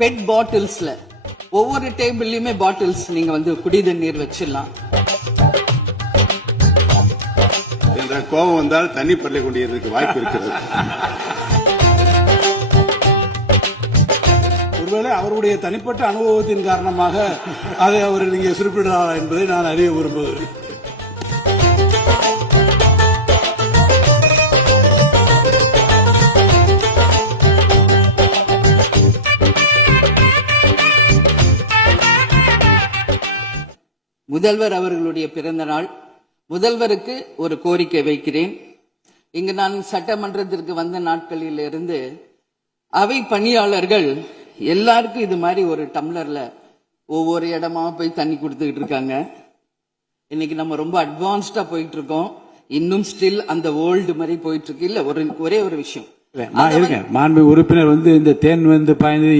Bed பாட்டில்ஸ்ல ஒவ்வொரு டேபிள்லயுமே bottles நீங்க வந்து குடிதண்ணீர் வச்சிடலாம். கோபம் வந்தால் தண்ணி பல்லை கொண்டிருக்க வாய்ப்பு இருக்கிறது. ஒருவேளை அவருடைய தனிப்பட்ட அனுபவத்தின் காரணமாக அதை அவர் இங்கே குறிப்பிடுறார் என்பதை நான் அறிய விரும்புகிறேன். முதல்வர் அவர்களுடைய பிறந்த நாள். முதல்வருக்கு ஒரு கோரிக்கை வைக்கிறேன். இங்கு நான் சட்டமன்றத்திற்கு வந்த நாட்களில் இருந்து அவை பணியாளர்கள் எல்லாருக்கும் இது மாதிரி ஒரு டம்ளர்ல ஒவ்வொரு இடமா போய் தண்ணி கொடுத்துக்கிட்டு இருக்காங்க. இன்னைக்கு நம்ம ரொம்ப அட்வான்ஸ்டா போயிட்டு இருக்கோம். இன்னும் ஸ்டில் அந்த ஓல்டு மாதிரி போயிட்டு இருக்கு. இல்ல ஒரே ஒரு விஷயம், மாண்பு உறுப்பினர் இந்த தேன் பாய்ந்து